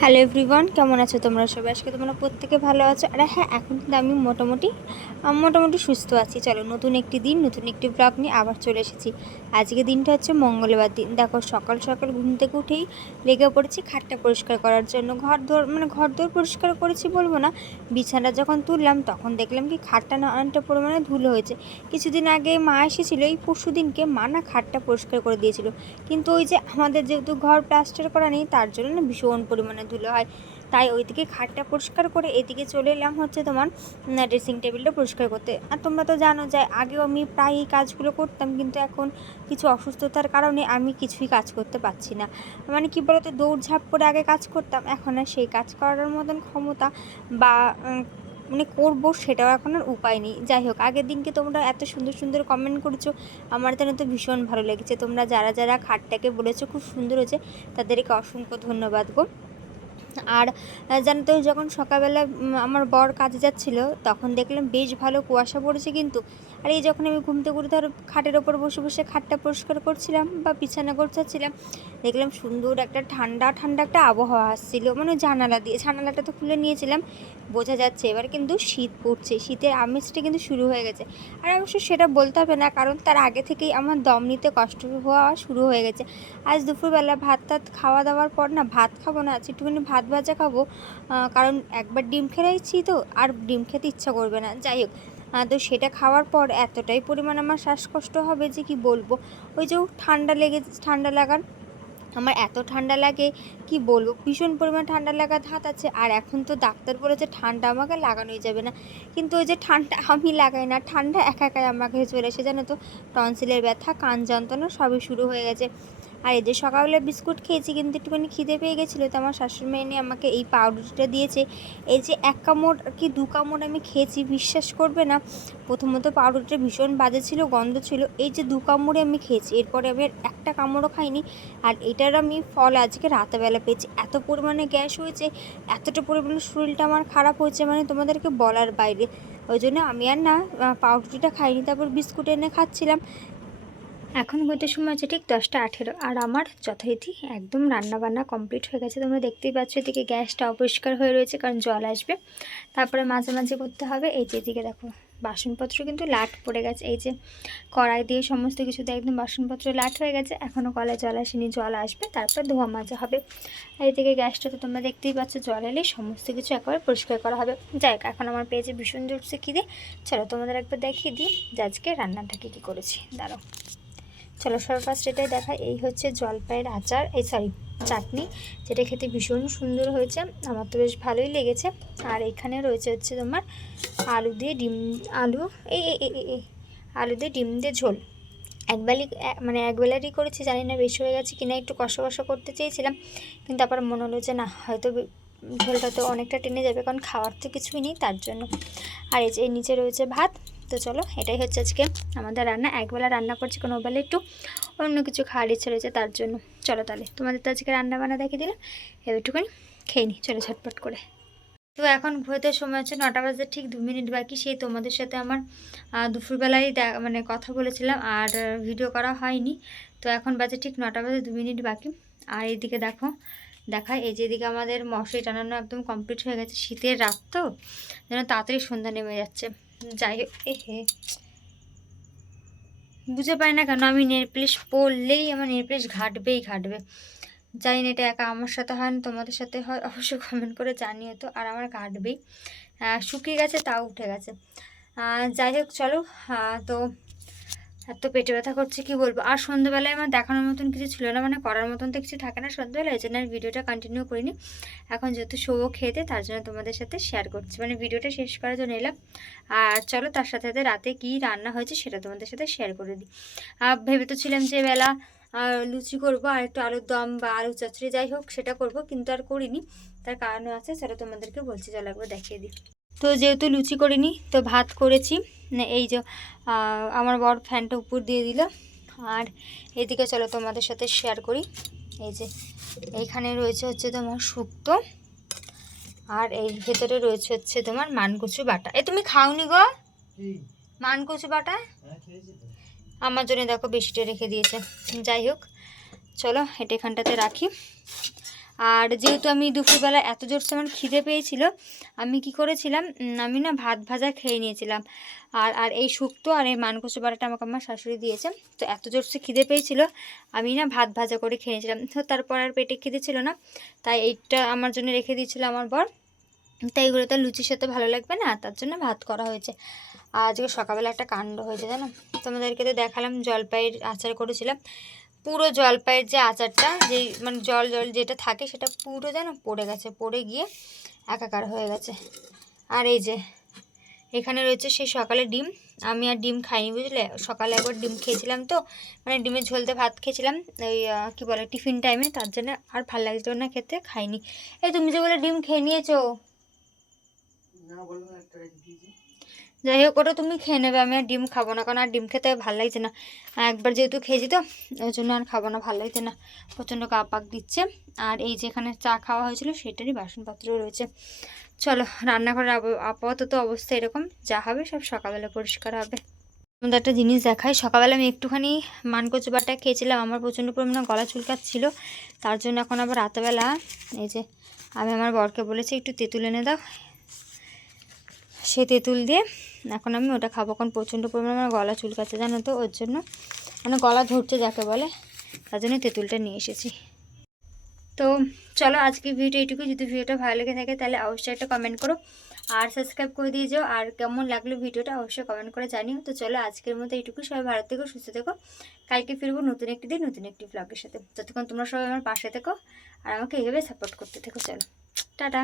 Hello everyone কেমন আছো তোমরা সবাই? আজকে তোমরা প্রত্যেকে ভালো আছো। আর হ্যাঁ এখন কিন্তু আমি মোটামুটি মোটামুটি সুস্থ আছি। চলো, নতুন একটি দিন, নতুন একটি ব্লগ নিয়ে আবার চলে এসেছি। আজকে দিনটা হচ্ছে মঙ্গলবার দিন। দেখো, সকাল সকাল ঘুম থেকে উঠেই লেগে পড়েছি খাটটা পরিষ্কার করার জন্য। ঘর দোর মানে ঘর দোর পরিষ্কার করেছি বলব না। বিছানা যখন তুললাম, তখন দেখলাম কি খাটটা না অনেকটা পরিমাণে ধুলো হয়েছে। কিছুদিন আগে মা এসেছিল, এই পরশু দিনকে মা না খাটটা পরিষ্কার করে দিয়েছিল। কিন্তু ওই যে আমাদের যেহেতু ঘর প্লাস্টার করা নেই, তার জন্য না ভীষণ পরিমাণে ধুলো হয়। তাই ওইদিকে খাটটা পরিষ্কার করে এদিকে চলে এলাম হচ্ছে তোমার ড্রেসিং টেবিলটা পরিষ্কার করতে। আর তোমরা তো জানো যে আগেও আমি প্রায় এই কাজগুলো করতাম, কিন্তু এখন কিছু অসুস্থতার কারণে আমি কিছুই কাজ করতে পারছি না। মানে কি বলতো, দৌড়ঝাঁপ করে আগে কাজ করতাম, এখন আর সেই কাজ করার মতন ক্ষমতা বা মানে করব সেটাও এখন আর উপায় নেই। যাই হোক, আগের দিনকে তোমরা এত সুন্দর সুন্দর কমেন্ট করেছ, আমার যেন তো ভীষণ ভালো লেগেছে। তোমরা যারা যারা খাটটাকে বলেছ, খুব সুন্দর হয়েছে, তাদেরকে অসংখ্য ধন্যবাদ গো। আর জানো তো, যখন সকালবেলা আমার বর কাজে যাচ্ছিল, তখন দেখলাম বেশ ভালো কুয়াশা পড়েছে কিন্তু। আর এই যখন আমি ঘুমতে উঠে ধরো খাটের ওপর বসে বসে খাটটা পরিষ্কার করছিলাম বা বিছানা গোছাচ্ছিলাম, দেখলাম সুন্দর একটা ঠান্ডা ঠান্ডা একটা আবহাওয়া আসছিল মানে জানালা দিয়ে, জানালাটা তো খুলে নিয়েছিলাম, বোঝা যাচ্ছে এবার কিন্তু শীত পড়ছে, শীতের আমেজটা কিন্তু শুরু হয়ে গেছে। আর অবশ্য সেটা বলতে হবে না, কারণ তার আগে থেকেই আমার দম নিতে কষ্ট হওয়া শুরু হয়ে গেছে। আজ দুপুরবেলা ভাত টাত খাওয়া দাওয়ার পর না, ভাত খাব না, আজ একটুখানি ভাত ভাজা খাব কারণ একবার ডিম খেয়েছি তো, আর ডিম খেতে ইচ্ছা করবে না। যাই হোক তো সেটা খাওয়ার পর এতটাই পরিমাণ আমার শ্বাসকষ্ট হবে যে কি বলব? ওই যে ঠান্ডা লেগে, ঠান্ডা লাগার আমার এত ঠান্ডা লাগে, কি বলব? ভীষণ পরিমাণ ঠান্ডা লাগার ধাত আছে, আর এখন তো ডাক্তার বলেছে ঠান্ডা আমাকে লাগানোই যাবে না। কিন্তু ওই যে ঠান্ডা আমি লাগাই না, ঠান্ডা একা একাই আমাকে চলে এসে, জানো তো, টনসিলের ব্যথা, কান যন্ত্রণা সবই শুরু হয়ে গেছে। আর এই যে সকালবেলা বিস্কুট খেয়েছি, কিন্তু একটুখানি খিদে পেয়ে গেছিল, তো আমার শাশুড়ি মেয়ে আমাকে এই পাউরুটিটা দিয়েছে। এই যে এক কামড় কি দু কামড় আমি খেয়েছি, বিশ্বাস করবে না। প্রথমত পাউরুটিটা ভীষণ বাজে ছিল, গন্ধ ছিল, এই যে দু কামড়ে আমি খেয়েছি, এরপরে আমি একটা কামড়ও খাইনি। আর এটার আমি ফল আজকে রাতেবেলা পেয়েছি। এত পরিমাণে গ্যাস হয়েছে, এতটা পরিমাণে শরীরটা আমার খারাপ হয়েছে মানে তোমাদেরকে বলার বাইরে। ওই জন্য আমি আর না পাউরুটিটা খাইনি, তারপর বিস্কুট এনে খাচ্ছিলাম। এখন হইতে সময় আছে ঠিক দশটা আঠেরো। আর আমার যথারীতি একদম রান্না বান্না কমপ্লিট হয়ে গেছে। তোমরা দেখতেই পাচ্ছ, এদিকে গ্যাসটা অপরিষ্কার হয়ে রয়েছে, কারণ জল আসবে। তারপরে মাঝে মাঝে করতে হবে। এই যে এদিকে দেখো, বাসনপত্র কিন্তু লাট পড়ে গেছে। এই যে কড়াই দিয়ে সমস্ত কিছুতে একদম বাসনপত্র লাট হয়ে গেছে। এখনও কলায় জল আসেনি, জল আসবে, তারপর ধোয়া মাজা হবে। এদিকে গ্যাসটা তো তোমরা দেখতেই পাচ্ছ, জল এলেই সমস্ত কিছু একবার পরিষ্কার করা হবে। যাই এখন আমার পেয়েছে ভীষণ জুটছে দিয়ে চলো তোমাদের একবার দেখিয়ে দিই যে আজকে রান্নাটা কী কী করেছি। দাঁড়াও। চলো ফার্স্ট এটাই দেখা এই হচ্ছে জলপাইয়ের আচার, এই সরি চাটনি, যেটা খেতে ভীষণ সুন্দর হয়েছে। আমার তো বেশ ভালোই লেগেছে। আর এখানে রয়েছে হচ্ছে তোমার আলু দিয়ে ডিম, আলু, এই আলু দিয়ে ডিম দিয়ে ঝোল। একবেলি এক- মানে একবেলারই করেছি, জানি না বেশি হয়ে গেছে কিনা, একটু কষা কষা করতে চেয়েছিলাম। কিন্তু আবার মনে হলো যে না, হয়তো ঝোলটা তো অনেকটা টেনে যাবে, কারণ খাওয়ার তো কিছুই নেই, তার জন্য। আর এই যে এর নিচে রয়েছে ভাত, তো চলো, এটাই হচ্ছে আজকে আমাদের রান্না। একবেলা রান্না করছি, কোনো বেলা একটু অন্য কিছু খাওয়ার ইচ্ছে রয়েছে, তার জন্য। চলো তাহলে, তোমাদের তো আজকে রান্না বান্না দেখিয়ে দিলাম, এবার একটুখানি খেয়ে নিই, চলো ঝটপট করে। তো এখন ঘুরতে সময় হচ্ছে নটা বাজে, ঠিক দু মিনিট বাকি, সেই তোমাদের সাথে আমার দুপুরবেলায় মানে কথা বলেছিলাম, আর ভিডিও করা হয়নি। তো এখন বাজে ঠিক নটা বাজে, দু মিনিট বাকি। আর এইদিকে দেখো দেখায় এই যেদিকে আমাদের মশারি টানানো একদম কমপ্লিট হয়ে গেছে, শীতের রাত তো, যেন তাড়াতাড়ি সন্ধ্যা নেমে যাচ্ছে। যাই হোক, এ হে। বুঝে পাই না কেন, আমি নেল পালিশ পরলেই আমার নেল ঘাটবেই ঘাটবে। জানি না এটা একা আমার সাথে হয় না, তোমাদের সাথে হয় অবশ্যই কমেন্ট করে জানিও তো, আর আমার ঘাটবেই। শুকিয়ে গেছে, তাও উঠে গেছে। যাই হোক, চলো তো এত পেটে ব্যথা করছে, কি বলব? আর সন্ধ্যেবেলায় আমার দেখানোর মতন কিছু ছিল না মানে করার মতন তো কিছু থাকে না সন্ধ্যেবেলায় এই জন্য ভিডিওটা কন্টিনিউ করিনি। এখন যেহেতু শোবো খেতে তার জন্য তোমাদের সাথে শেয়ার করছি। মানে ভিডিওটা শেষ করার জন্য এলাম। আর চলো তার সাথে সাথে রাতে কি রান্না হয়েছে সেটা তোমাদের সাথে শেয়ার করে দিই। আর ভেবে তো ছিলাম যে বেলা লুচি করব আর একটু আলুর দম বা আলু চচ্চড়ি যাই হোক, সেটা করব, কিন্তু আর করিনি। তার কারণও আছে সেটা তোমাদেরকে বলছি, চলো একবার দেখিয়ে দিই। তো যেহেতু লুচি করিনি তো ভাত করেছি। এই যে আমার বর ফ্যানটা উপর দিয়ে দিল। আর এদিকে চলো তোমাদের সাথে শেয়ার করি। এই যে এইখানে রয়েছে হচ্ছে তোমার শুক্তো। আর এই ভেতরে রয়েছে হচ্ছে তোমার মানকুচু বাটা। এ তুমি খাওনি গো? মানকুচু বাটা? আমার জন্য দেখো বেশিটা রেখে দিয়েছে। যাই হোক চলো এটা এখানটাতে রাখি। আর যেহেতু আমি দুপুরবেলা এত জোরসে আমার খিদে পেয়েছিল, আমি কি করেছিলাম আমি না ভাত ভাজা খেয়ে নিয়েছিলাম। আর আর এই শুক্তো আর এই মানকচু বাড়াটা আমাকে আমার শাশুড়ি দিয়েছে, তো এত জোরসে খিদে পেয়েছিল, আমি না ভাত ভাজা করে খেয়ে নিয়েছিলাম। তো তারপর আর পেটে খিদে ছিল না, তাই এইটা আমার জন্য রেখে দিয়েছিল আমার বর। তাই এগুলো তো লুচির সাথে ভালো লাগবে না, তার জন্য ভাত করা হয়েছে। আজকে সকালবেলা একটা কাণ্ড হয়েছে, জানো? তোমাদেরকে তো দেখালাম, জলপাইয়ের আচার করেছিলাম। পুরো জলপাইয়ের যে আচারটা, যেই মানে জল জল যেটা থাকে সেটা পুরো যেন পড়ে গেছে, পড়ে গিয়ে একাকার হয়ে গেছে। আর এই যে, এখানে রয়েছে সেই সকালে ডিম। আমি আর ডিম খাইনি, বুঝলে? সকালে একবার ডিম খেয়েছিলাম তো মানে ডিমের ঝোলতে ভাত খেয়েছিলাম। ওই কী বলে, টিফিন টাইমে তার জন্য আর ভালো লাগছিল না খেতে, খাইনি। এই তুমি যে বলে ডিম খেয়ে নিয়েছো? যাই হোক ওটা তুমি খেয়ে নেবে। আমি আর ডিম খাব না, কারণ আর ডিম খেতে ভালো লাগছে না। একবার যেহেতু খেয়েছি তো, ওই জন্য আর খাব না, ভালো লাগছে না। প্রচণ্ড গা পাক দিচ্ছে। আর এই যেখানে চা খাওয়া হয়েছিল, সেটারই বাসনপত্র রয়েছে। চলো, রান্নাঘরের আপ- আপাতত অবস্থা এরকম। যা হবে সব সকালবেলা পরিষ্কার হবে। আমাদের একটা জিনিস দেখাই। সকালবেলা আমি একটুখানি মানকচু বাটা খেয়েছিলাম। আমার প্রচণ্ড পরিমাণে গলা চুলকাচ্ছিল। তার জন্য এখন আবার রাতবেলা, এই যে আমি আমার বরকে বলেছি, একটু তেঁতুল এনে দাও। সে তেঁতুল দিয়ে এখন আমি ওটা খাব। কারণ প্রচণ্ড পরিমাণে আমার গলা চুলকাচ্ছে, জানো তো, ওর জন্য। মানে গলা ধরছে যাকে বলে, তার জন্য তেঁতুলটা নিয়ে এসেছি। তো চলো আজকে ভিডিও এইটুকু। যদি ভিডিওটা ভালো লেগে থাকে তাহলে অবশ্যই একটা কমেন্ট করো। আর সাবস্ক্রাইব করে দিয়ে যাও। আর কেমন লাগল ভিডিওটা অবশ্যই কমেন্ট করে জানিও। তো চলো আজকের মতো এইটুকু। সবাই ভালো থেকো, সুস্থ থেকো। কালকে ফিরবো নতুন একটি দিন, নতুন একটি ব্লগের সাথে। ততক্ষণ তোমরা সবাই আমার পাশে থেকো, আর আমাকে এইভাবে সাপোর্ট করতে থেকো, চলো। টাটা।